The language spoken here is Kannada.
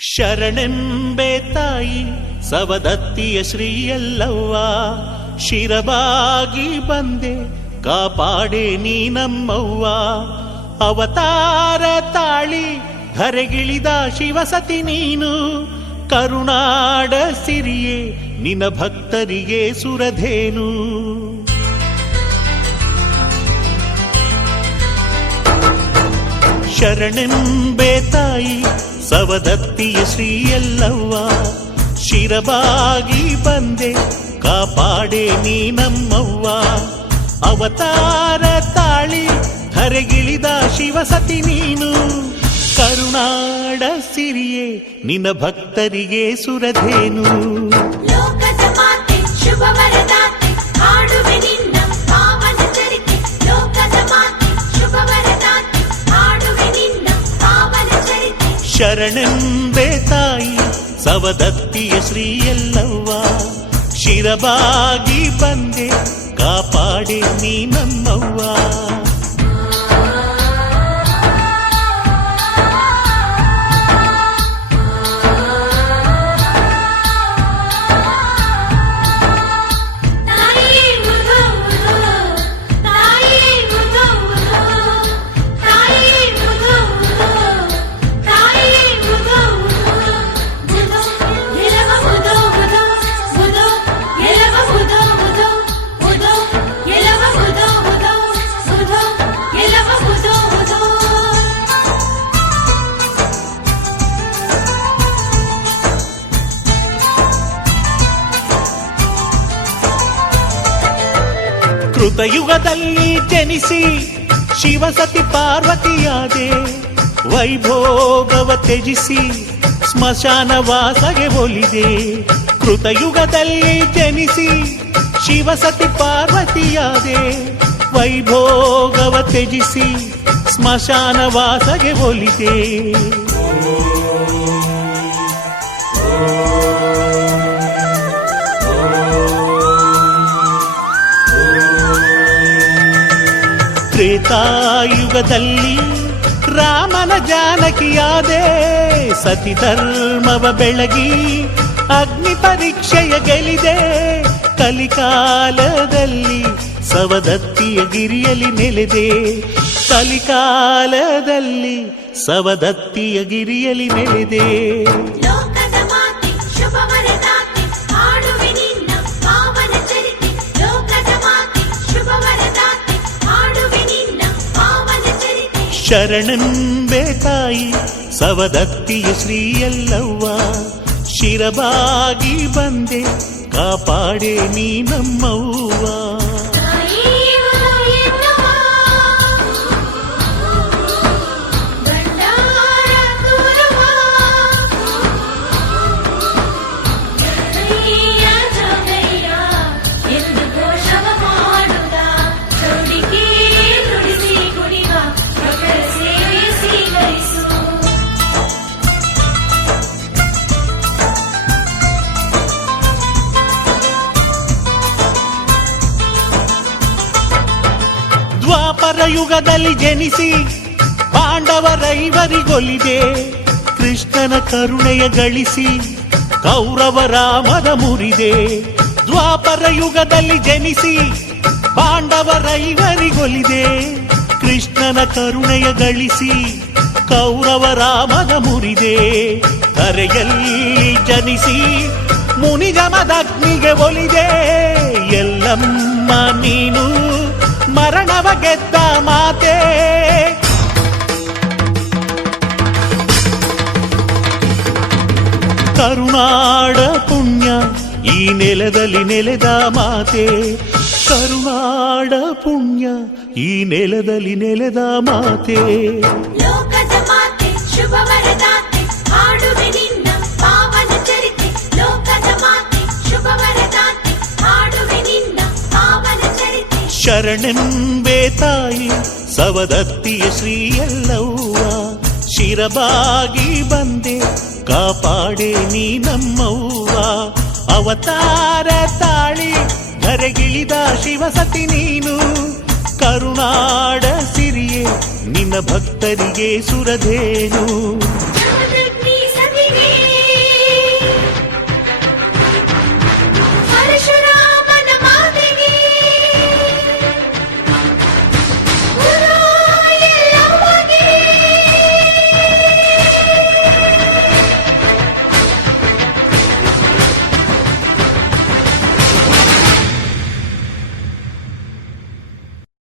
ಶರಣೆಂಬೆ ತಾಯಿ ಸವದತ್ತಿಯ ಶ್ರೀಯಲ್ಲವ್ವ, ಶಿರಬಾಗಿ ಬಂದೆ ಕಾಪಾಡೆ ನೀ ನಮ್ಮವ್ವ. ಅವತಾರ ತಾಳಿ ಧರೆಗಿಳಿದ ಶಿವಸತಿ ನೀನು, ಕರುನಾಡ ಸಿರಿಯೇ ನಿನ್ನ ಭಕ್ತರಿಗೆ ಸುರಧೇನು. ಶರಣೆಂಬೆ ತಾಯಿ ಸವದತ್ತಿಯ ಶ್ರೀಯಲ್ಲವ್ವ, ಶಿರಬಾಗಿ ಬಂದೆ ಕಾಪಾಡೆ ನೀ ನಮ್ಮವ್ವ. ಅವತಾರ ತಾಳಿ ಧರೆಗಿಳಿದ ಶಿವಸತಿ ನೀನು, ಕರುನಾಡ ಸಿರಿಯೇ ನಿನ್ನ ಭಕ್ತರಿಗೆ ಸುರಧೇನು. ಲೋಕದ ಮಾತೆ ಶುಭ ವರದಾತೆ ಹಾಡುವೆ ನಿನ್ನ ಪಾವನ ಚರಿತೆ. ಲೋಕದ ಮಾತೆ ಶುಭ ವರದಾತೆ ಹಾಡುವೆ ನಿನ್ನ ಪಾವನ ಚರಿತೆ. ಶರಣೆಂಬೆ ತಾಯಿ ಸವದತ್ತಿಯ ಶ್ರೀಯಲ್ಲವ್ವ, ಶಿರಬಾಗಿ ಬಂದೆ ಕಾಪಾಡೆ ನೀ ನಮ್ಮವ್ವ. ಕೃತಯುಗದಲ್ಲಿ ಜನಿಸಿ ಶಿವಸತಿ ಪಾರ್ವತಿಯಾದೆ, ವೈಭೋಗವ ತ್ಯಜಿಸಿ ಸ್ಮಶಾನ ವಾಸಗೆ ಒಲಿದೆ. ಕೃತಯುಗದಲ್ಲಿ ಜನಿಸಿ ಶಿವಸತಿ ಪಾರ್ವತಿಯಾದೆ, ವೈಭೋಗವ ತ್ಯಜಿಸಿ ಸ್ಮಶಾನ ವಾಸಗೆ ಒಲಿದೆ. ತ್ರೇತಾಯುಗದಲ್ಲಿ ರಾಮನ ಜಾನಕಿಯಾದೆ, ಸತಿ ಧರ್ಮವ ಬೆಳಗಿ ಅಗ್ನಿ ಪರೀಕ್ಷೆಯ ಗೆಲಿದೆ. ಕಲಿಕಾಲದಲ್ಲಿ ಸವದತ್ತಿಯ ಗಿರಿಯಲ್ಲಿ ನೆಲೆದೆ, ಕಲಿಕಾಲದಲ್ಲಿ ಸವದತ್ತಿಯ ಗಿರಿಯಲ್ಲಿ ನೆಲೆದೆ. ಲೋಕದ ಮಾತೆ ಶುಭ ವರದಾತೆ ಹಾಡುವೆ ನಿನ್ನ ಪಾವನ ಚರಿತೆ. ಲೋಕದ ಮಾತೆ ಶುಭ ವರದಾತೆ ಹಾಡುವೆ ನಿನ್ನ ಪಾವನ ಚರಿತೆ. ಶರಣೆಂಬೆ ತಾಯಿ ಸವದತ್ತಿಯ ಶ್ರೀಯಲ್ಲವ್ವ, ಶಿರಬಾಗಿ ಬಂದೆ ಕಾಪಾಡೆ ನೀ ನಮ್ಮವ್ವ. ದ್ವಾಪರ ಯುಗದಲ್ಲಿ ಜನಿಸಿ ಪಾಂಡವರೈವರಿಗೊಲಿದೆ, ಕೃಷ್ಣನ ಕರುಣೆಯ ಗಳಿಸಿ ಕೌರವರ ಮದ ಮುರಿದೆ. ದ್ವಾಪರ ಯುಗದಲ್ಲಿ ಜನಿಸಿ ಪಾಂಡವರೈವರಿಗೊಲಿದೆ, ಕೃಷ್ಣನ ಕರುಣೆಯ ಗಳಿಸಿ ಕೌರವರ ಮದ ಮುರಿದೆ. ಧರೆಯಲ್ಲಿ ಜನಿಸಿ ಮುನಿಜಮದಗ್ನಿಗೆ ಒಲಿದೆ, ಎಲ್ಲಮ್ಮ ನೀನು ಮರಣವ ಗೆದ್ದ ಮಾತೆ. ಕರುನಾಡ ಪುಣ್ಯ ಈ ನೆಲದಲ್ಲಿ ನೆಲೆದ ಮಾತೆ, ಕರುನಾಡ ಪುಣ್ಯ ಈ ನೆಲದಲ್ಲಿ ನೆಲೆದ ಮಾತೆ. ಲೋಕದ ಮಾತೆ ಶುಭ ವರದಾತೆ ಹಾಡುವೆ ನಿನ್ನ ಪಾವನ ಚರಿತೆ. ಲೋಕದ ಮಾತೆ ಶುಭ ವರದಾತೆ ಹಾಡುವೆ ನಿನ್ನ ಪಾವನ ಚರಿತೆ. ಶರಣೆಂಬೆ ತಾಯಿ ಸವದತ್ತಿಯ ಶ್ರೀಯಲ್ಲವ್ವ, ಶಿರಬಾಗಿ ಬಂದೆ ಕಾಪಾಡೆ ನೀ ನಮ್ಮವ್ವ. ಅವತಾರ ತಾಳಿ ಧರೆಗಿಳಿದ ಶಿವಸತಿ ನೀನು, ಕರುನಾಡ ಸಿರಿಯೇ ನಿನ್ನ ಭಕ್ತರಿಗೆ ಸುರಧೇನು.